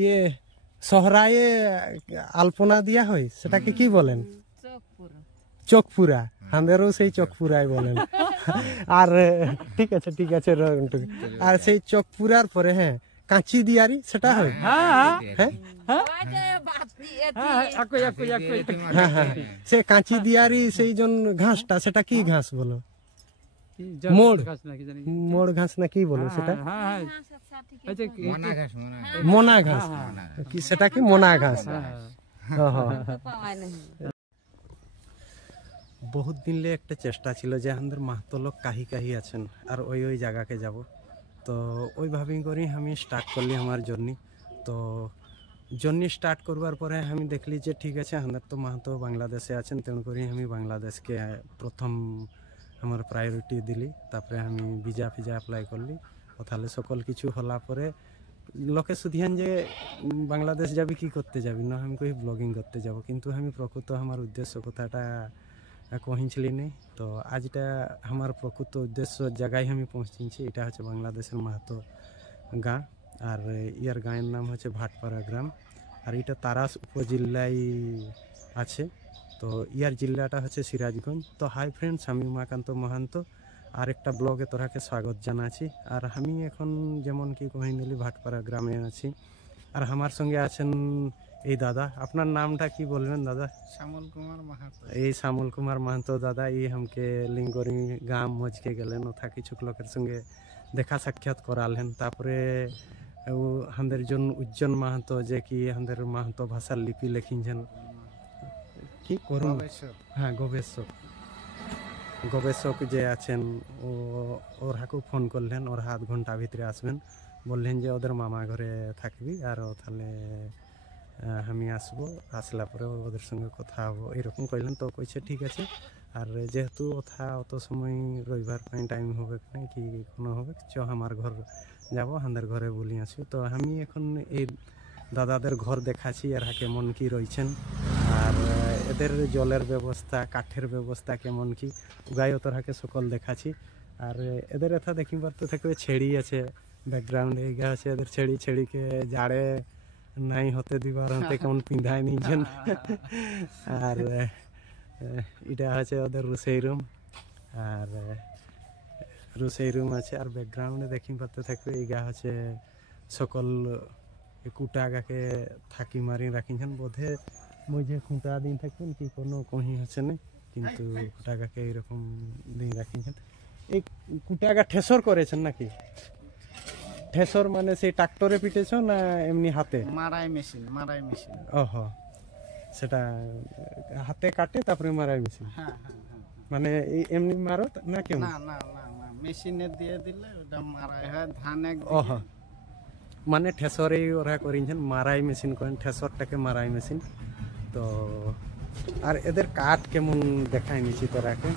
ইয়ে সহরায়ে আলপনা দিয়া হয় সেটাকে কি বলেন? চোখপুরা। আমাদেরও সেই চোখপুরাই বলেন। আর ঠিক আছে আর সেই চোখপুরার পরে হ্যাঁ কাঁচি দিয়ারি সেটা হয়। হ্যাঁ হ্যাঁ সে কাঁচি দিয়ারি সেই জন ঘাসটা সেটা কি ঘাস বলো? মোড় ঘাস না কি বলো সেটা? মোনা ঘাস কি সেটা কি মোনা ঘাস? বহুত দিন লে একটা চেষ্টা ছিল যে আমাদের মাহাতো লোক কাহি কাহি আছেন আর ওই জায়গাকে যাব, তো ওইভাবেই করি আমি স্টার্ট করলি আমার জার্নি। তো জার্নি স্টার্ট করবার পরে আমি দেখলি যে ঠিক আছে আমাদের তো মাহাতো বাংলাদেশে আছেন, তেমনি আমি বাংলাদেশকে প্রথম আমার প্রায়োরিটি দিলি। তারপরে আমি ভিজা ফিজা অ্যাপ্লাই করলি, তাহলে সকল কিছু হলা পরে লোকে শুধিয়ান যে বাংলাদেশ যাবি কি করতে যাবি না, আমি কই ব্লগিং করতে যাব, কিন্তু আমি প্রকৃত আমার উদ্দেশ্য কথাটা কহিছিলি নেই। তো আজটা আমার প্রকৃত উদ্দেশ্য জায়গায় আমি পৌঁছেছি, এটা হচ্ছে বাংলাদেশের মাহাতো গাঁ, আর ইয়ার গাঁয়ের নাম হচ্ছে ভাটপাড়া গ্রাম, আর এটা তারাস উপজেলায় আছে। তো ইয়ার জেলাটা হচ্ছে সিরাজগঞ্জ। তো হাই ফ্রেন্ডস, আমি উমাকান্ত মহান্ত আর একটা ব্লগে তোরাকে স্বাগত জানাচ্ছি। আর আমি এখন যেমন কি কহিলি ভাটপাড়া গ্রামে আছি, আর আমার সঙ্গে আছেন এই দাদা। আপনার নামটা কি বলবেন দাদা? শ্যামল কুমার মাহাতো। এই শ্যামল কুমার মাহাতো দাদা এই हमके লিঙ্গরি গাঁ মজকে গেলেন, ওথা কিছু লোকের সঙ্গে দেখা সাক্ষাৎ করালেন। তারপরে আমাদের জন উজ্জ্বল মাহাতো যে কি আমাদের মাহাতো ভাষার লিপি লেখিনছেন কি করুন, হ্যাঁ গবেষক যে আছেন ওর হাকু ফোন করলেন, ওর আধ ঘন্টা ভিতরে আসবেন, বললেন যে ওদের মামা ঘরে থাকবি আর তাহলে আমি আসবো, আসলা পরে ওদের সঙ্গে কথা হবো এরকম কইলেন। তো কইছে ঠিক আছে, আর যেহেতু ওথা অত সময় রবিবার পাই টাইম হবে না কি কোনো হবে চ আমার ঘর যাব, আমাদের ঘরে বলি আসি। তো আমি এখন এই দাদাদের ঘর দেখাচ্ছি, এরা কেমন কি রয়েছেন, আর এদের জলের ব্যবস্থা কাঠের ব্যবস্থা কেমন কি উগায় তোরাকে সকল দেখাচ্ছি। আর এদের এথা দেখিবার তো থাকবে ছেড়ি আছে ব্যাকগ্রাউন্ডে, এইগা আছে এদের ছেড়িকে জাড়ে নাই হতে দিবার হতে কেমন পিঁধায় নিয়েছেন। আর এটা হচ্ছে ওদের রুসেই রুম, আর রুসেই রুম আছে। আর ব্যাকগ্রাউন্ডে দেখি পাতে থাকবে এইগা হচ্ছে সকল কুটা গাকে থাকি মারি রাখিছেন, বোধে মই যে খুঁটা দিন থাকবেন কি কোনো কহি হচ্ছে না, কিন্তু কুটা গাকে এইরকম দিন রাখিছেন। এই কুটা গা ঠেসর করেছেন নাকি? ঠেসর মানে সেই ট্রাক্টরে পিটেছ না এমনি হাতে? মারাই মেশিন। ওহো, সেটা হাতে কাটে তারপরে মারাই মেশিন? হ্যাঁ, মানে এমনি মারো না কেউ? না মেশিনে দিয়ে দিলে ওটা মারাই হয় ধানে। ওহো, মানে ঠেসরেই ওরা করেছেন, মারাই মেশিন করেন, ঠেসরটাকে মারাই মেশিন। তো আর এদের কাঠ কেমন দেখাই নিছি তোরাকে।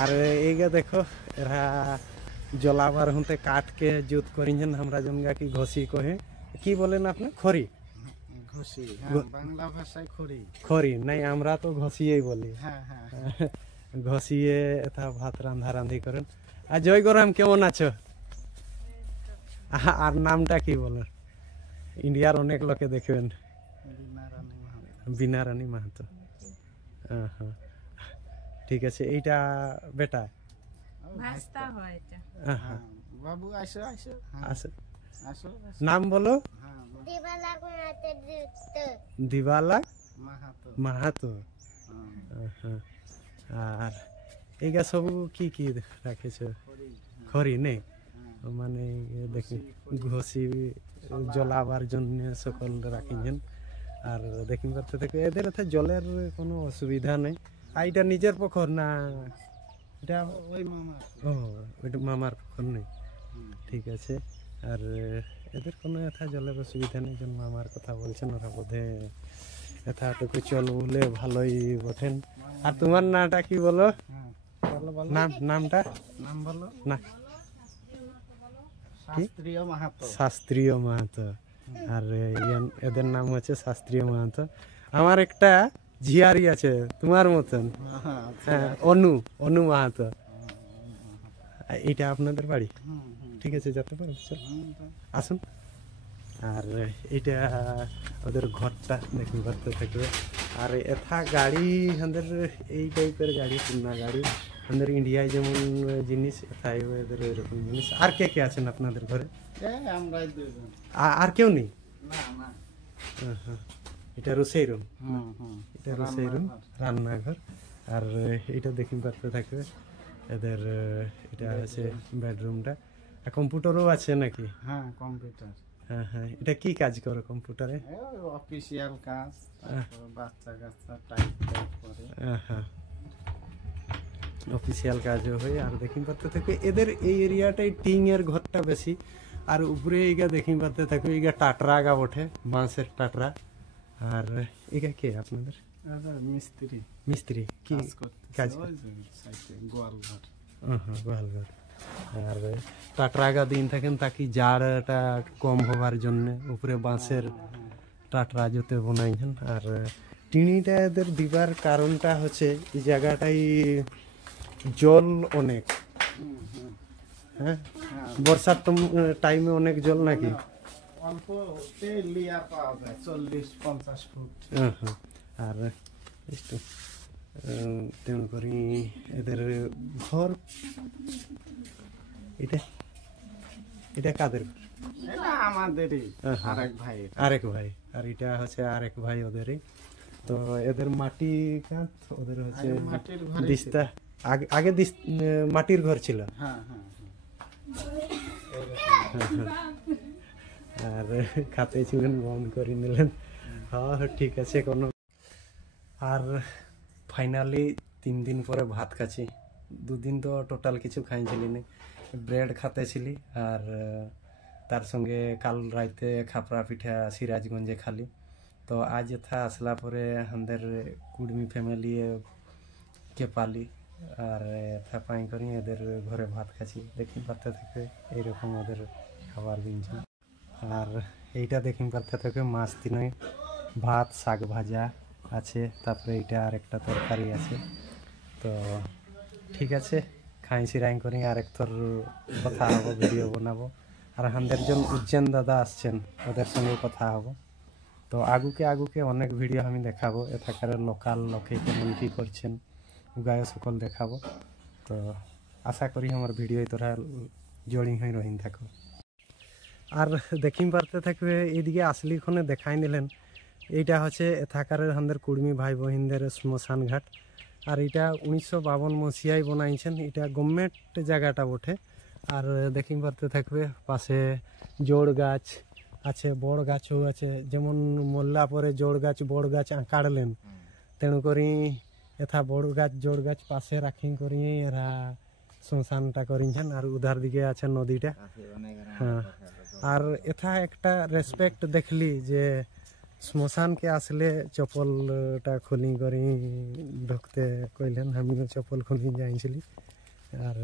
আর এইগা দেখো এরা জলাবার হতে কাঠকে জুত করেছেন, আমরা জনগা কি ঘষি কহে, কি বলেন আপনি? খড়ি? ঘষি, বাংলা ভাষায় খড়ি। খড়ি নাই, আমরা তো ঘষিয়েই বলি। হ্যাঁ, ঘষিয়ে এথা ভাত রান্ধি করেন। আর জয় গরাম, কেমন আছো? আর নামটা কি বলেন? ইন্ডিয়ার অনেক লোকে দেখবেন। বিনা রানী মাহাতো। ঠিক আছে, এইটা বেটা বাবু আসো। নাম বলো? দিবালা মাহাতো। আর এইগা সব কি কি রাখেছ? খড়ি নেই, মানে দেখি ঘষি জলাবার জন্য সকল রাখিছেন। আর দেখি করতে থাকে এদের এতে জলের কোনো অসুবিধা নেই। আর এটা নিজের পুকুর না? এটা ওইটা মামার পুকুর নেই, ঠিক আছে। আর এদের কোনো এথা জলের অসুবিধা নেই, যেন মামার কথা বলছেন, ওরা বোধে এথাটুকু চল বলে ভালোই ওঠেন। আর তোমার নামটা কি বলো? নামটা নাম বলো না? শাস্ত্রীয় মাহাতো। আর এদের নাম হচ্ছে শাস্ত্রীয় মাহাতো। আমার একটা ঝিয়ারি আছে তোমার মতন, হ্যাঁ, অনু মাহাতো। এটা আপনাদের বাড়ি? ঠিক আছে, যেতে পারো, আসুন। আর এটা ওদের ঘরটা দেখুন করতে থাকবে। আর এথা গাড়ি আমাদের এই টাইপের গাড়ি, পুরনা গাড়ি আমাদের ইন্ডিয়ায় যেমন জিনিস এথায় এদের এরকম জিনিস। আর কে কে আছেন আপনাদের ঘরে? আমরাই দুজন। আর কেউ নেই? না না। হ্যাঁ, এটা রোষেই রুম, হুম। এটা রোষেই রুম, রান্নাঘর। আর এটা দেখি পারতে থাকবে এদের, এটা আছে বেডরুমটা। কম্পিউটারও আছে নাকি? হ্যাঁ, কম্পিউটার। হ্যাঁ হ্যাঁ, এটা কি কাজ করে কম্পিউটারে? অফিসিয়াল কাজ, তারপর বাচ্চা কাচ্চা টাইপ করে। হ্যাঁ, অফিসিয়াল কাজও হয়। আর দেখি পারতে থাকবে এদের এই এরিয়াটাই টিং এর ঘরটা বেশি। আর উপরে এইগা দেখি পারতে থাকবে এইগা টাটরা গা ওঠে, বাঁশের টাটরা। আর এগা কে আপনাদের? মিস্ত্রি। মিস্ত্রি কি কাজ? গোয়াল ঘর। হ্যাঁ, গোয়াল ঘর। আর টাটরা গা দিন থাকেন তাকি জাড়টা কম হবার জন্য উপরে বাঁশের টাটরা জোতে বানাইছেন। আর টিনিটা এদের দিবার কারণটা হচ্ছে এই জায়গাটাই জল অনেক। হ্যাঁ, বর্ষার টাইমে অনেক জল নাকি? অল্প লিয়ার পাওয়া যায় 40-50 ফুট। হ্যাঁ, আর একটু তেমন করি এদের ঘর। এটা এটা কাদের ঘর? এটা আমাদেরই আরেক ভাই। আরেক ভাই। আর এটা হচ্ছে আরেক ভাই ওদেরই। তো এদের মাটি কাঁথ, ওদের হচ্ছে মাটির ঘর। দিস্তা। আগে মাটির ঘর ছিল। হ্যাঁ। আর খাতে ছিলেন, বন্ধ করে নিলেন। হ্যাঁ, ঠিক আছে কোনো। আর ফাইনালি 3 দিন পরে ভাত খাচ্ছি। 2 দিন তো টোটাল কিছু খাইছিলি না, ব্রেড খাতে ছিলি। আর তার সঙ্গে কাল রাইতে খাপড়া পিঠা সিরাজগঞ্জে খালি। তো আজ এথা আসলা পরে আমাদের কুড়মি ফ্যামিলি কে পালি। আর এথা পাই করি এদের ঘরে ভাত খাচ্ছি। দেখি পারতে থাকে এইরকম ওদের খাবার দিনছেন। আর এইটা দেখি পারতে থাকে মাছ তিনই, ভাত, শাক ভাজা আছে, তারপরে এইটা আর একটা তরকারি আছে। তো ঠিক আছে, খাই সিরাই করি। আর একটর কথা হবো, ভিডিও বানাবো। আর আমাদের জন উজ্জৈন দাদা আসছেন, ওদের সঙ্গে কথা হবো। তো আগুকে অনেক ভিডিও আমি দেখাবো। এখানকার লোকাল লোকে কেমন কী করছেন গায়ে সকল দেখাবো। তো আশা করি আমার ভিডিও তোরা জড়িং হয়ে রহিন থাকো। আর দেখি পারতে থাকবে এইদিকে আসলি ক্ষণে দেখাই নিলেন এইটা হচ্ছে এথাকার আমাদের কুড়মি ভাই বোহিনদের শ্মশান ঘাট। আর এটা 1952 মসিয়ায় বানাইছেন। এটা গভর্নমেন্ট জায়গাটা বটে। আর দেখি পারতে থাকবে পাশে জোড় গাছ আছে, বড় গাছও আছে। যেমন মল্লা পরে জোড় গাছ বড় গাছ কাটলেন, তেণুকরি এথা বড় গাছ জোড় গাছ পাশে রাখি করি এরা শ্মশানটা করিছেন। আর উধার দিকে আছে নদীটা। হ্যাঁ, আর এথা একটা রেসপেক্ট দেখলি যে শ্মশানকে আসলে চপলটা খুলি করি ঢুকতে কইলেন। আমিও চপল খুলি যাইছিলি। আর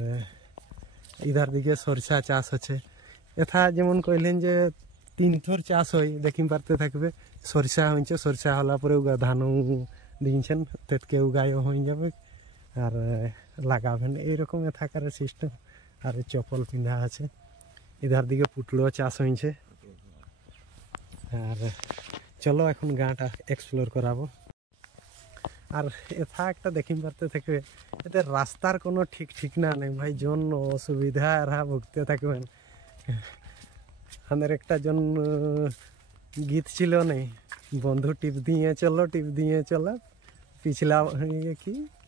ইধার দিকে সরিষা চাষ হচ্ছে। এথা যেমন কইলেন যে 3 থর চাষ হয়, দেখি পারতে থাকবে। সরিষা হয়েছে, সরিষা হওয়ার পরে ধানও দিয়েছেন, তেতকে উগায়ও হয়ে যাবে। আর লাগাবেন এইরকম এথাকার সিস্টেম। আর চপল পিন্ধা আছে। ইধার দিকে পুটলো চাষ হয়েছে। আর চলো এখন গাঁটা এক্সপ্লোর করাবো। আর এথা একটা দেখি পারতে থাকবে এতে রাস্তার কোনো ঠিক না নেই ভাই, জন অসুবিধা এরা ভুগতে থাকবেন। আমাদের একটা জন গীত ছিল নেই, বন্ধু টিপ দিয়ে চলো পিছলা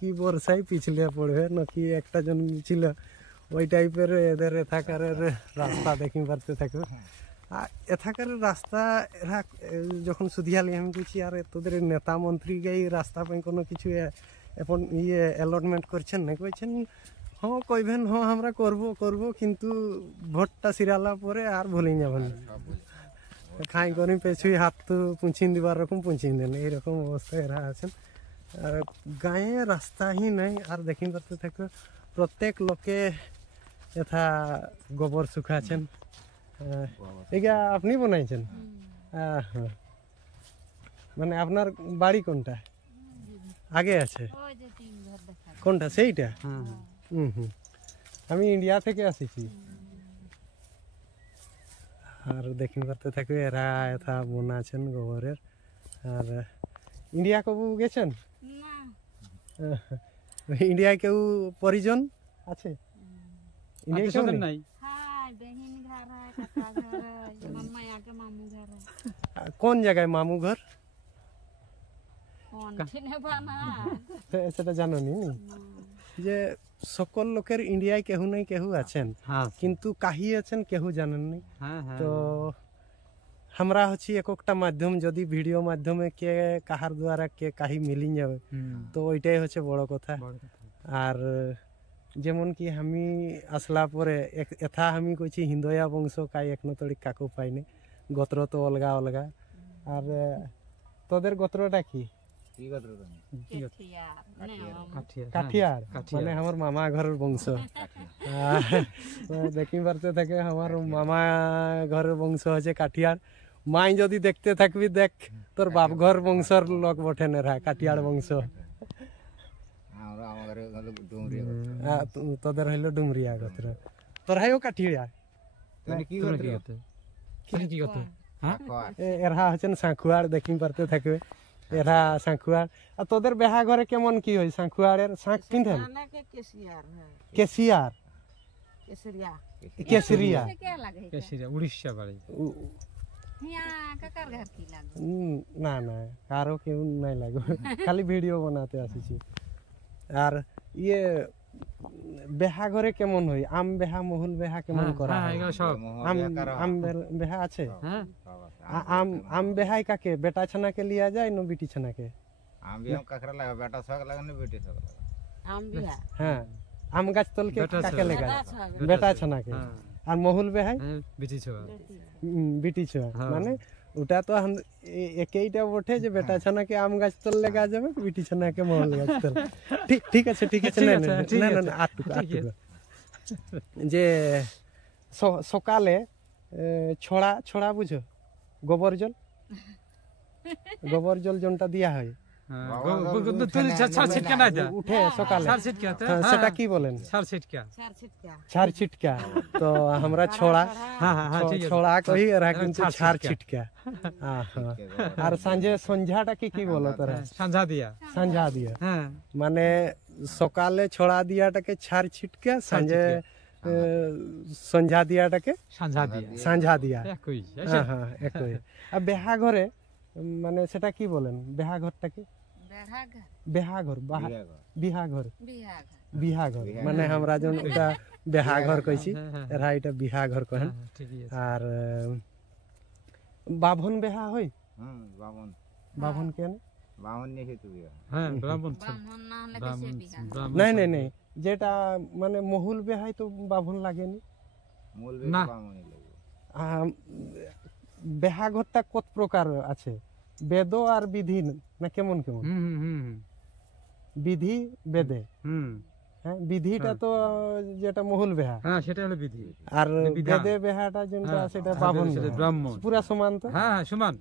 কি বর্ষায় পিছলে পড়বে নাকি একটা জন ছিল। ওই টাইপের এদের এথাকার রাস্তা দেখি পারতে থাকবে। আর এথাকার রাস্তা এরা যখন সুধিয়ালি আমি বলছি আর তোদের নেতা মন্ত্রী গাই রাস্তা পাই কোনো কিছু এখন অ্যালটমেন্ট করছেন না? কইছেন হ্যাঁ, কইবেন হ্যাঁ আমরা করব কিন্তু ভোটটা সিরালা পরে আর ভুলে যাবেন। খাই করি পেছুই হাত তো পুঁছিন দিবার রকম পুঁছিন দেন, এইরকম অবস্থায় এরা আছেন। আর গায়ে রাস্তা হি নাই। আর দেখি পারতে থাকবে প্রত্যেক লোকে এথা গোবর শুকাছেন। এটা আপনি বানাইছেন? হ্যাঁ, মানে আপনার বাড়ি কোনটা আগে আছে? কোনটা সেইটা? আমি ইন্ডিয়া থেকে আসিছি। আর দেখি পারতে থাকবে এরা এথা বোনা আছেন গোবরের। আর ইন্ডিয়া কবু গেছেন? ইন্ডিয়ায় কেউ পরিজন আছে? ইন্ডিয়া কেউ নেই? কোন জায়গায় মামু ঘর সেটা জানো নি? যে সকল লোকের ইন্ডিয়ায় কেহু নাই কেহু আছেন, কিন্তু কাহি আছেন কেহু জানেন নি। তো আমরা হচ্ছি একটা মাধ্যম, যদি ভিডিও মাধ্যমে কে কাহার দ্বারা কে কাহি মিলিন যাবে তো ওইটাই হচ্ছে বড় কথা। আর যেমন কি আমি আসলা পরে এথা আমি কইছি হিন্দয়া বংশ কাই একনতড়ি কাকু পাইনি, গোত্র তো অলগা অলগা। আর তোদের গোত্রটা কি? কাঠিয়ার, মানে আমার মামা ঘরের বংশ। দেখি পারতে থাকে আমার মামা ঘরের বংশ হচ্ছে কাঠিয়ার। মাই যদি দেখতে থাকবি দেখ তোর বাপ ঘর বংশর লোক বঠেন এরা, কাঠিয়ার বংশ। তোদের হইলো ডুমরিয়া গোত্র, তোর হাইও কাঠিয়া। এরা হচ্ছেন সাঁখুয়ার, দেখি পারতে থাকবে এরা সাঁখুয়ার। আর তোদের বেহা ঘরে কেমন কি হয়? সাঁখুয়ারের শাঁখ কিনতেন? কেশিয়ার, কেশরিয়া, উড়িষ্যা বাড়ি। না না কারো কেউ নাই লাগবে, খালি ভিডিও বানাতে আসিছি। আর ইয়ে বেহা ঘরে কেমন হয়? আম বেহা, মহুল বেহা কেমন করা হয়? আম বেহা আছে? আম বেহাই কাকে, বেটা ছানাকে লিয়া যায় না বিটি ছানাকে? হ্যাঁ, আম গাছ তলকে কাকে লেগা? বেটা ছানাকে। আর মহুল বেহাই বিটি ছোয়া। মানে ওটা তো একইটা বটে যে বেটা ছানাকে আম গাছ তল লেগা যাবে, বিটি ছানাকে মহুল গাছ তল। ঠিক আছে ঠিক আছে। না না আটটুকু যে সকালে ছড়া ছড়া বুঝো, গোবর জল, গোবর জল যোনটা দিয়া হয় উঠে সকালে, সেটা কি বলেন? ছাড় ছিটকা। তো আমরা ছড়া ছড়া কহি, এরা কিন্তু ছাড় ছিটকা। আর সাঁঝে সন্ধ্যাটাকে কি বলো তোরা? সাঁঝা দিয়া। সাঁঝা দিয়া মানে সকালে ছড়া দিয়াটাকে ছাড় ছিটকা, সাঁঝে সন্ধ্যা দিয়াটাকে সাঁঝা দিয়া। হ্যাঁ একই। আর বেহা ঘরে মানে সেটা কি বলেন? বেহা ঘরটাকে বেহাঘর, বিহাঘর, বিহাঘর মানে আমরা যখন এটা বেহাঘর কইছি, এরা এটা বিহাঘর কহেন। আর বাভন বেহা হই? বাভন কেন? নাই নাই নাই, যেটা মানে মহুল বেহাই তো বাভন লাগেনি না। বেহাঘরটা কত প্রকার আছে? বেদ আর বিধি না কেমন কেমন? বিধি বেদে, হ্যাঁ বিধিটা তো যেটা মহুল বেহা, সেটা হলো বিধি। আর বেদে বেহাটা যেটা সেটা বাভন, পুরা সমান তো? হ্যাঁ সমান।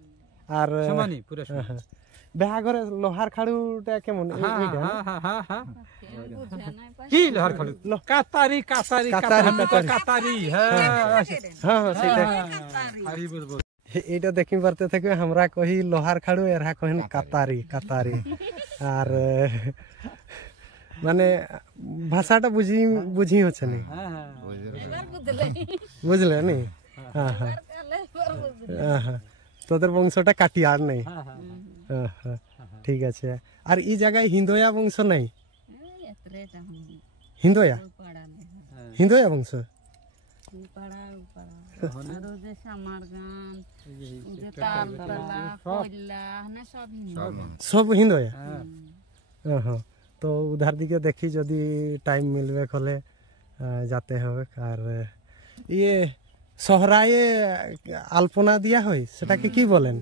আর সমানই পুরা সমান। বেহা ঘরে লোহার খাড়ুটা কেমন? কি লোহার খাড়ু? কাতারি কাতারি কাতারি। হ্যাঁ সেটা এইটা দেখি পারতে থাকে। আমরা কহি লোহার খাড়ু, এরা কহেন কাতারি কাতারি। আর মানে ভাষাটা বুঝি হচ্ছে না, বুঝলে নি? হ্যাঁ হ্যাঁ হ্যাঁ। তোদের বংশটা কাটিয়ার নেই? হ্যাঁ ঠিক আছে। আর এই জায়গায় হিন্দয়া বংশ নাই? হিন্দয়া, হিন্দয়া বংশ সব হিন্দয়া। হ্যাঁ তো উধার দিকে দেখি যদি টাইম মিলবে হলে যাতে হবে। আর ইয়ে সহরায়ে আলপনা দিয়া হয়, সেটাকে কি বলেন?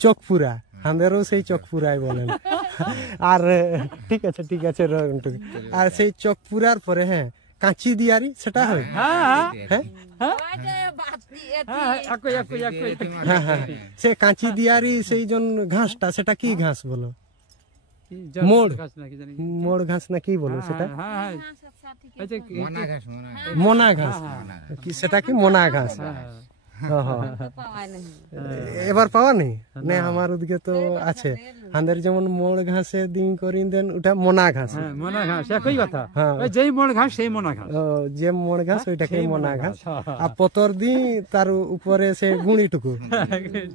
চোখপুরা। আমাদেরও সেই চোখপুরাই বলেন। আর ঠিক আছে ঠিক আছে। আর সেই চোখপুরার পরে হ্যাঁ কাঁচি দিয়ারি সেটা হয়। সে কাঁচি দিয়ারি সেই জন ঘাসটা, সেটা কি ঘাস বলো? কি মোড়। গাছ নাকি জানি মোড় ঘাস না কি বলো সেটা? হ্যাঁ হ্যাঁ এই যে কি- মনা ঘাস মনা ঘাস মোনা ঘাস, কি সেটা কি মোনা ঘাস? হ্যাঁ এবার পাওয়া নেই না আমার ওদিকে তো আছে, আমাদের যেমন মোড় ঘাসে দিন করি দেন ওটা মোনা ঘাস। হ্যাঁ মোনা ঘাস একই কথা, হ্যাঁ। ওই যেই মোড় ঘাস সেই মোনা ঘাস। ও, যে মোড় ঘাস ওইটাকে সেই মোনা ঘাস। হ্যাঁ, হ্যাঁ। আর পতর দিই তার উপরে সে গুঁড়িটুকু,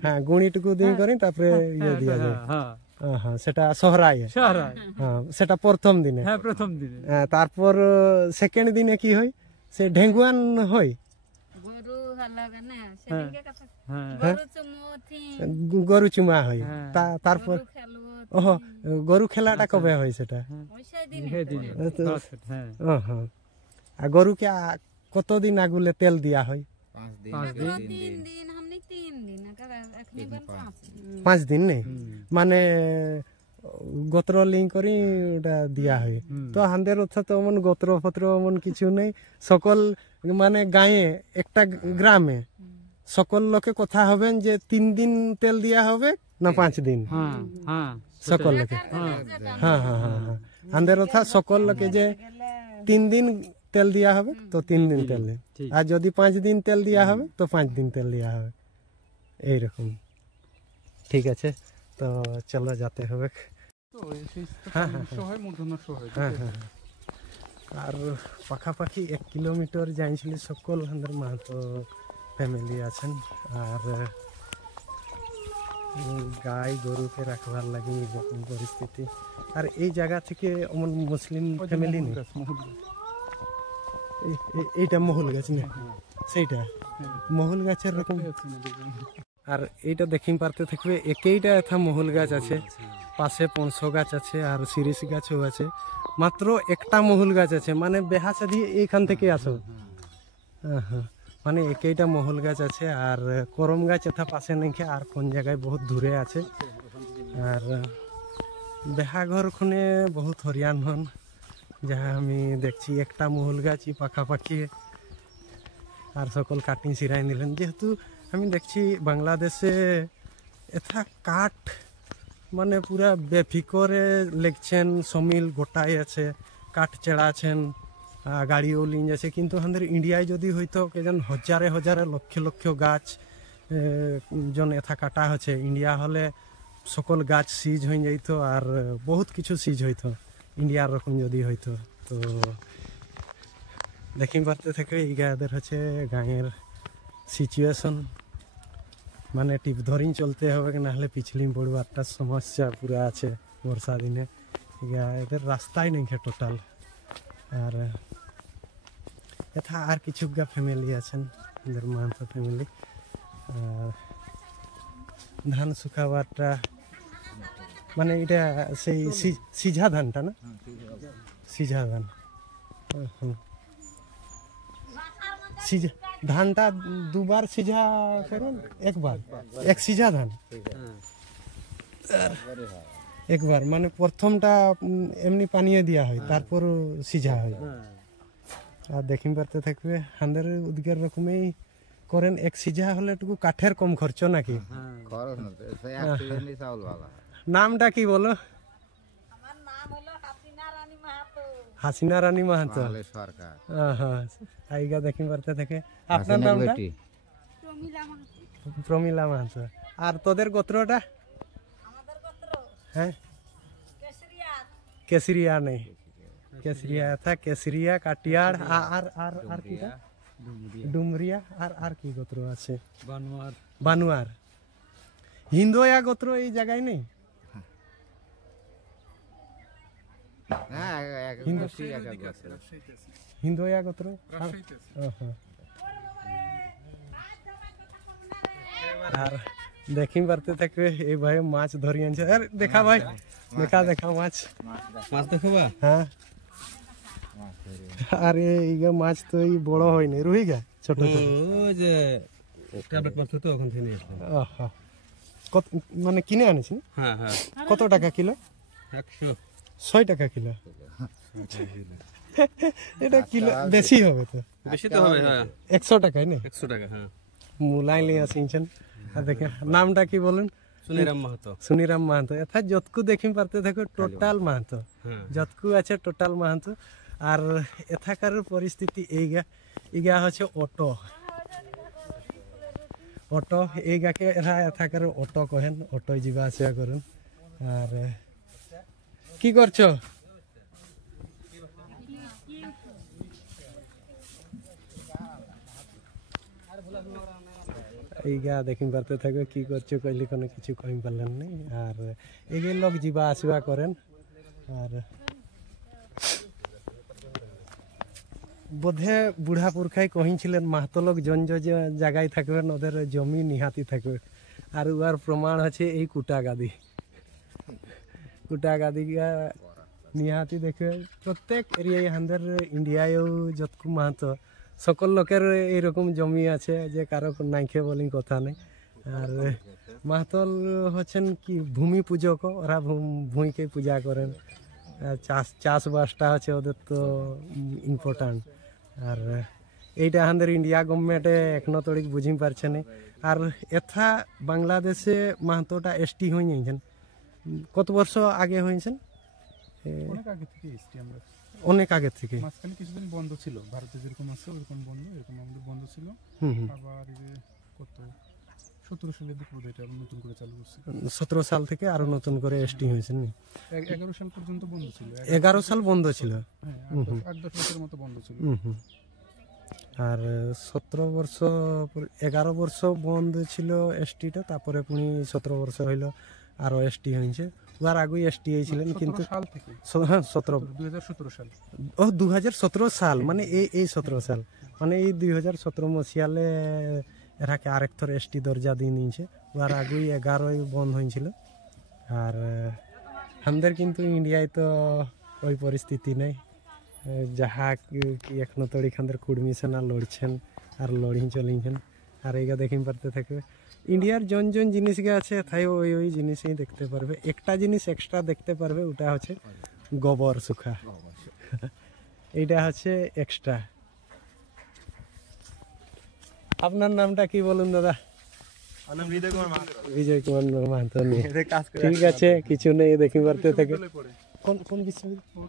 হ্যাঁ গুঁড়িটুকু দিন করি তারপরে ইয়ে দিয়া যায়। হ্যাঁ হ্যাঁ সেটা সহরাই, শহরায়, হ্যাঁ সেটা প্রথম দিনে। হ্যাঁ প্রথম দিনে। তারপর সেকেন্ড দিনে কি হয়, সে ঢেঙ্গুয়ান হয়, হ্যাঁ গরু চুমা হয়। হ্যাঁ। তারপর ওহ, গরু খেলাটা কবে হয় সেটা? সেই দিনে তো- হ্যাঁ হ্যাঁ। আর গরুকে কতদিন আগুলে তেল দিয়া হয়? 5 দিন 5 দিন 5 দিন নেই, মানে গোত্র লিঙ্ক করি ওটা দিয়া হয়। তো আমাদের অর্থাৎ অমন গোত্র ফত্র অমন কিছু নেই, সকল মানে গায়ে একটা গ্রামে সকল লোকে কথা হবেন যে 3 দিন তেল দিয়া হবে না 5 দিন, হ্যাঁ হ্যাঁ সকল লোকে। হ্যাঁ হ্যাঁ হ্যাঁ হ্যাঁ আমাদের অর্থাৎ সকল লোকে যে 3 দিন তেল দিয়া হবে তো 3 দিন তেল দেয়। ঠিক। আর যদি 5 দিন তেল দিয়া হবে তো 5 দিন তেল দিয়া হবে, এইরকম। ঠিক আছে, তো চলো যেতে হবে। হ্যাঁ হ্যাঁ হ্যাঁ হ্যাঁ। আর পাখাপাখি 1 কিলোমিটার যাইছিলি সকল আমাদের মাহাতো ফ্যামিলি আছেন। আর গাই গরুকে রাখবার লাগে এরকম পরিস্থিতি। আর এই জায়গা থেকে অমন মুসলিম ফ্যামিলি নেই। এইটা মহুল গাছ না, সেইটা মহুল গাছের রকম। আর এইটা দেখি পারতে থাকবে একইটা এথা মহুল গাছ আছে, পাশে পনসো গাছ আছে আর শিরিষ গাছও আছে, মাত্র একটা মহুল গাছ আছে। মানে বেহা সাদি এইখান থেকে আসো, হ্যাঁ মানে একইটা মহুল গাছ আছে। আর করম গাছ এথা পাশে নেই, আর কোন জায়গায় বহুত দূরে আছে। আর বেহাঘর খুনে বহুত হরিয়ান হন, যাহা আমি দেখছি একটা মহুল গাছই পাখাপাখি। আর সকল কাটিং সিরাই নিলেন, যেহেতু আমি দেখছি বাংলাদেশে এথা কাঠ মানে পুরা বেফিকরে লেগছেন, সমিল গোটাই আছে, কাঠ চেড়াছেন, গাড়িও লিন যাচ্ছে। কিন্তু আমাদের ইন্ডিয়ায় যদি হইতো কেজন হাজারে হাজারে লক্ষ লক্ষ গাছ জন এথা কাটা হচ্ছে, ইন্ডিয়া হলে সকল গাছ সিজ হয়ে যাইত আর বহুত কিছু সিজ হইতো ইন্ডিয়ার রকম যদি হইতো। তো দেখি পারতে থেকে এই গায়েদের হচ্ছে গাঁয়ের সিচুয়েশন, মানে টিপ ধরিন চলতে হবে, নাহলে পিছলিম পড়বো। একটা সমস্যা পুরো আছে বর্ষা দিনে, এদের রাস্তাই নেই টোটাল। আর এথা আর কিছু গা ফ্যামিলি আছেন, এদের মাহাতো ফ্যামিলি। ধান শুকাবারটা মানে এটা সেই সিঝা ধানটা না, সিঝা ধান। সিঝা ধানটা দুবার সিঝা করেন, একবার এক সিঝা ধান একবার, মানে প্রথমটা এমনি পানিয়ে দেওয়া হয়, তারপর সিঝা হয়। আর দেখি পারতে থাকবে আমাদের ওদিকের রকমই করেন, এক সিঝা হলে একটু কাঠের কম খরচ নাকি? খরচ না তো সেই একটুখানি চাউল ভালো। নামটা কি বলো? হাসিনা রানী মাহাতো। তাহলে সরকার হ্যাঁ আইগা দেখি পারতে থাকে। আপনার নামটা? প্রমিলা মাহাতো। আর তোদের গোত্রটা? হ্যাঁ কেসরিয়া নেই, কেসরিয়া থা, কেসরিয়া কাটিয়ার আর আর আর কি ডুমরিয়া আর কি গোত্র আছে? বানোয়ার, বানুয়ার। হিন্দোয়া গোত্র এই জায়গায় নেই? না হিন্দু এক হিন্দোয়া গোত্র। আর দেখি পারতে থাকবে এই ভাই মাছ ধরি আনছে। আরে দেখা ভাই, দেখা দেখা মাছ, মাছ দেখবা? হ্যাঁ। আরে এই মাছ তো এই বড় হয়নি, রুই গা ছোট ছোট। ওই যে ট্যাবলেট মাছ তো ওখান থেকে নিয়ে আসলাম। আহা, কত মানে কিনে আনিস? হ্যাঁ হ্যাঁ কত টাকা কিলো? 100 টাকা কিলো। এটা কিলো বেশি হবে তো, বেশি তো হবে। হ্যাঁ 100 টাকায় না? 100 টাকা। হ্যাঁ মুলাই লিয়ে আসিছেন। আর দেখে নামটা কি বলেন? সুনিরাম মাহাতো। সুনিরাম মাহাতো এথা যতকু দেখি পারতে থাকো টোটাল মাহাতো হ্যাঁ যতকু আছে টোটাল মাহাতো। আর এথাকার পরিস্থিতি ইগা হচ্ছে অটো অটো এইগাকে এরা এথাকার অটো কহেন, অটোয় যাওয়া আসা করেন। আর কি করছো? এইগা দেখি পারতে থাকো কি করছো কইলে কোনো কিছু কই পারলেন নাই। আর এইগে লোক যাওয়া আসবা করেন। আর বোধে বুড়া পুরখাই কহিছিলেন মাহাতো লোক যে জায়গায় থাকবেন ওদের জমি নিহাতি থাকবে। আর উহার প্রমাণ আছে এই কুটা গাদি নিহাতি দেখবে প্রত্যেক এরিয়ায় আমাদের ইন্ডিয়ায়ও যতকু মাহাতো সকল লোকের এইরকম জমি আছে যে কারো নাইখে বলি কথা নেই। আর মাহাতল হচ্ছেন কি ভূমি পূজক, ওরা ভূমিকে পূজা করেন। চাষবাসটা হচ্ছে ওদের তো ইম্পর্ট্যান্ট। আর এইটা আমাদের ইন্ডিয়া গভর্নমেন্টে এখনো তড়িক বুঝি পারছে না। আর এথা বাংলাদেশে মাহাতোটা এসটি হয়ে যাইছেন কত বর্ষ আগে হয়েছেন? অনেক আগে থেকে এসছি আমরা, অনেক আগে থেকে। মাঝখানে কিছুদিন বন্ধ ছিল, ভারতে যেরকম আছে ওরকম বন্ধ, এরকম আমাদের বন্ধ ছিল। আবার এই যে কত 17 সালের দিকে বোধহয় এটা আবার নতুন করে চালু করছে। 17 সাল থেকে আরো নতুন করে এসটি হয়েছেন। 11 সাল পর্যন্ত বন্ধ ছিল। 11 সাল বন্ধ ছিল। হ্যাঁ, 8-10 বছরের মতো বন্ধ ছিল। আর 17 বর্ষ 11 বর্ষ বন্ধ ছিল এসটিটা, তারপরে পুনি 17 বর্ষ হইল আরো এসটি হয়েছে। উহার আগেই এসটি হয়েছিলেন কিন্তু 17 সাল থেকে। হ্যাঁ 2017 সাল। 2017 সাল মানে এই 17 সাল মানে এই 2017 মସିହାলে এরাকে আরেক থর এসটি দরজা দিয়ে নিয়েছে। উহার আগেই 11 বন্ধ হয়েছিল। আর আমাদের কিন্তু ইন্ডিয়ায় তো ওই পরিস্থিতি নেই। যাহা কি এখনো তো এখানদের কুড়মিশন আর লড়ছেন আর লড়ি চলিছেন। আর এইগা দেখি পারতে থাকবে ইন্ডিয়ার জন জিনিসগা আছে তাই ওই জিনিসই দেখতে পারবে। একটা জিনিস এক্সট্রা দেখতে পারবে, ওটা হচ্ছে গোবর শুখা। এইটা হচ্ছে এক্সট্রা। আপনার নামটা কি বলুন দাদা? বিজয় কুমার মাহাতো। ঠিক আছে, কিছু নেই দেখি পারতে থাকে। কোন বিশ্ববিদ্যালয়?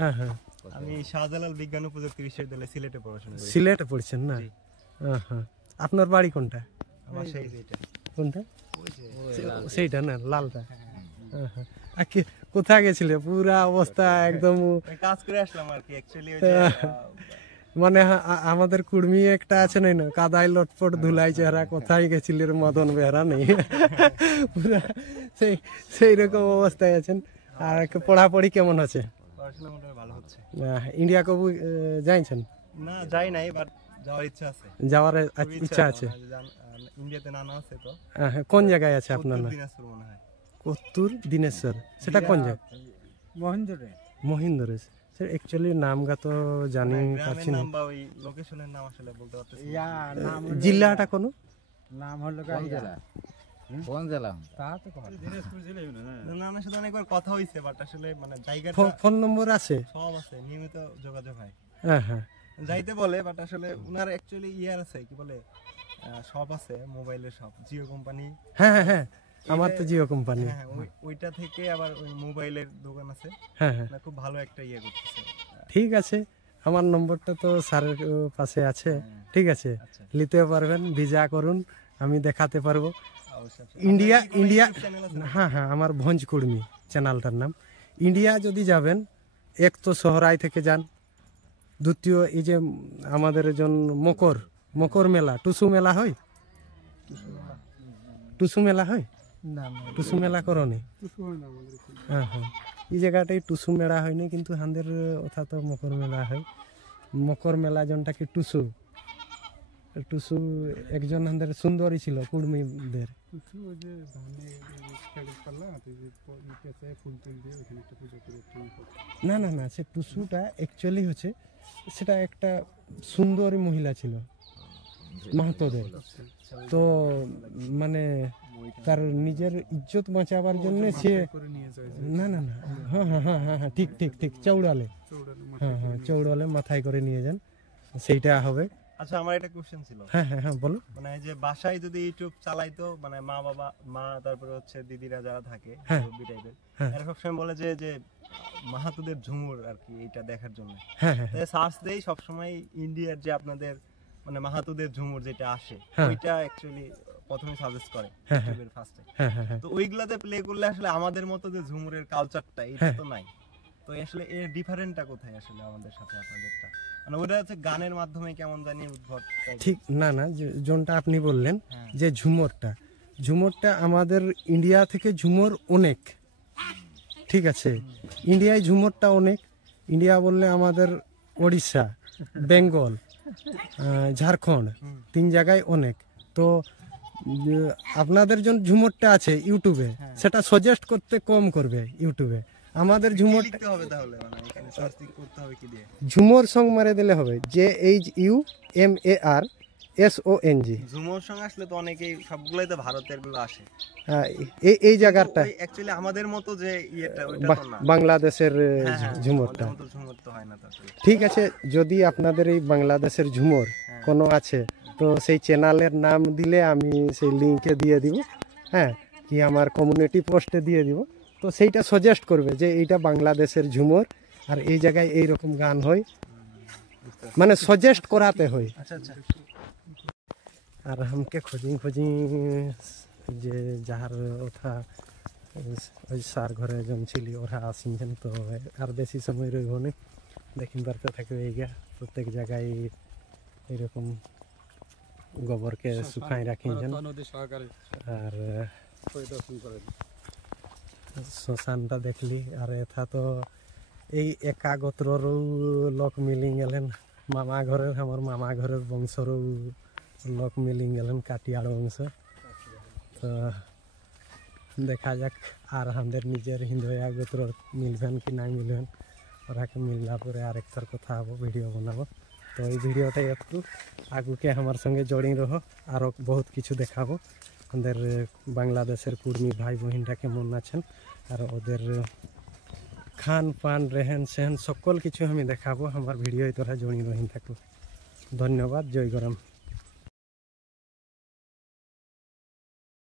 হ্যাঁ হ্যাঁ, আমি শাহজালাল বিজ্ঞান ও প্রযুক্তি বিশ্ববিদ্যালয় সিলেটে পড়াশোনা করি। সিলেটে পড়ছেন না? হ্যাঁ। আপনার বাড়ি কোনটা? আমার সেইটা কোনটা? সেইটা না, লালটা? হ্যাঁ। আর কি কোথায় গেছিলে? পুরা অবস্থা একদম কাজ করে আসলাম আর কি। অ্যাকচুয়ালি মানে আমাদের কুর্মি একটা আছে নাই না, কাদায় লটপট ধুলাই চেহারা, কোথায় গেছিল রে মদন বেহারা নেই। পুরা সেই রকম অবস্থায় আছেন। আর পড়াপড়ি কেমন আছে? পড়াশোনা মোটামুটি ভালো হচ্ছে। ইন্ডিয়া কবু যাইছেন? না যাই নাই, বাট যাওয়ার ইচ্ছা আছে। যাওয়ার ইচ্ছা আছে? ইন্ডিয়াতে নানা আছে তো। কোন জায়গায় আছে আপনার? দিনাজপুর মনে হয়। কত্তুর দিনেশ্বর, সেটা কোন জায়গা? মহেন্দ্রে। মহিন্দরে। স্যার অ্যাকচুয়ালি নামগা তো জানি পারছি না। নাম বা ওই লোকেশনের নাম আসলে বলতে পারতেছি না। জিল্লাটা কোন? নাম হলো কোন জেলা? তা তো দিনাজপুর জেলায় না। নামের সাথে অনেকবার কথা হইছে, বাট আসলে মানে জায়গাটা ফোন নম্বর আছে? সব আছে, নিয়মিত যোগাযোগ হয়। হ্যাঁ। যাইতে বলে, বাট আসলে উনার অ্যাকচুয়ালি ইয়ার আছে কি বলে শপ আছে, মোবাইলের শপ, জিও কোম্পানি। হ্যাঁ, আমার তো জিও কোম্পানি। হ্যাঁ, ওইটা থেকে আবার ওই মোবাইলের দোকান আছে। হ্যাঁ। খুব ভালো একটা ইয়ে করতেছে। ঠিক আছে, আমার নম্বরটা তো স্যারের পাশে আছে। ঠিক আছে, নিতে পারবেন, ভিজা করুন, আমি দেখাতে পারবো। ইন্ডিয়া হ্যাঁ, আমার ভঞ্জ কুর্মি চ্যানেলটার নাম। ইন্ডিয়া যদি যাবেন, এক তো শহরাই থেকে যান, দ্বিতীয় এই যে আমাদের জন মকর মেলা, টুসু মেলা হয়? টুসু মেলা করো নি? হ্যাঁ, এই জায়গাটাই টুসু মেলা হয়নি, কিন্তু হাঁদের ওথা তো মকর মেলা হয়। মকর মেলা জনটা কি টুসু একজন হাঁদের সুন্দরী ছিল কুর্মীদের। না, সে টুসুটা অ্যাকচুয়ালি হচ্ছে, সেটা একটা সুন্দরী মহিলা ছিল মাহাতোদের। তো মানে তার নিজের ইজ্জত বাঁচাবার জন্য সে না, হ্যাঁ, ঠিক চৌড়ালে, হ্যাঁ, চৌড়ালে মাথায় করে নিয়ে যান, সেইটা হবে। আচ্ছা আমার একটা কোশ্চেন ছিল, হ্যাঁ হ্যাঁ হ্যাঁ বলো। মানে এই যে বাসায় যদি ইউটিউব চালাইতো, মানে মা বাবা, মা তারপরে হচ্ছে দিদিরা যারা থাকে হ্যাঁ। মুরব্বি টাইপের, হ্যাঁ। এরা সবসময় বলে যে যে মাহাতুদের ঝুমুর আর কি এইটা দেখার জন্য। হ্যাঁ হ্যাঁ সার্চ দেই সবসময় ইন্ডিয়ার যে আপনাদের মানে মাহাতুদের ঝুমুর যেটা আসে, হ্যাঁ। ওইটা অ্যাকচুয়ালি প্রথমে সাজেস্ট করে হ্যাঁ, হ্যাঁ। ইউটিউবের ফার্স্টে। হ্যাঁ হ্যাঁ হ্যাঁ তো ওইগুলাতে প্লে করলে আসলে আমাদের মতো যে ঝুমুরের কালচারটা এটা হ্যাঁ। তো নাই। তো আসলে এর ডিফারেন্টটা কোথায় আসলে আমাদের সাথে আপনাদেরটা? মানে ওটা হচ্ছে গানের মাধ্যমে কেমন জানি উদ্ভট type-এর। ঠিক না না যেটা আপনি বললেন হ্যাঁ। যে ঝুমরটা আমাদের ইন্ডিয়া থেকে ঝুমর অনেক, ঠিক আছে, ইন্ডিয়ায় ঝুমরটা অনেক। ইন্ডিয়া বললে আমাদের ওড়িশা, বেঙ্গল, ঝাড়খণ্ড, 3 জায়গায় অনেক। তো আপনাদের যে ঝুমরটা আছে ইউটিউবে, সেটা সাজেস্ট করতে কম করবে ইউটিউবে। আমাদের কি ঝুমর লিখতে হবে তাহলে, মানে এখানে সার্চ করতে হবে কি দিয়ে? ঝুমর সং মারে দিলে হবে, JHUMARSONG। ঝুমুর সঙ্গে আসলে তো অনেকেই সবগুলাই তো ভারতের গুলো আসে। এই জায়গাটা অ্যাকচুয়ালি আমাদের মতো যে ইয়েটা ওইটা তো না। বাংলাদেশের হ্যাঁ, হ্যাঁ, ঝুমরটা। আমাদের মতো ঝুমুর তো হয় না তো আসলে। ঠিক আছে, যদি আপনাদের এই বাংলাদেশের ঝুমর কোনো আছে তো সেই চ্যানেলের নাম দিলে আমি সেই লিঙ্কে দিয়ে দিব, হ্যাঁ, কি আমার কমিউনিটি পোস্টে দিয়ে দিব। তো সেইটা সাজেস্ট করবে যে এইটা বাংলাদেশের ঝুমর আর এই জায়গায় এই রকম গান হয়, মানে সাজেস্ট করাতে হয়। আচ্ছা আচ্ছা। আর हमके खोजी যে যাহার ওঠা ওই সার ঘরে জন ছিলি ওরা আসিছেন, তো আর বেশি সময় রইব না, দেখিন বাড়তে থাকবে এইগা। প্রত্যেক জায়গায় এরকম গোবরকে শুকাই রাখিছেন। নদী সহকারে আর পরিদর্শন করেন। শ্মশানটা দেখলি, আর এথা তো এই একা গোত্ররও লোক মিলি গেলেন, মামা ঘরের, আমার মামা ঘরের বংশরও লোক মিলি গেলেন, কাটিয়ার বংশ। তো দেখা যাক আর আমাদের নিজের হিন্দুয়া গোত্র মিলবেন কি না মিলবেন, ওরাকে মিললা পরে আরেকটার কথা হবো, ভিডিও বানাবো। তো এই ভিডিওটাই একটু আগুকে আমার সঙ্গে জড়িয়ে রহ, আরও বহুত কিছু দেখাবো। আমাদের বাংলাদেশের কুর্মী ভাই বোনরা কেমন আছেন, আর ওদের খান পান রেহেন সেহেন সকল কিছু আমি দেখাবো। আমার ভিডিও তোরা জড়িয়ে রহিন থাকবো। ধন্যবাদ, জয় গরম।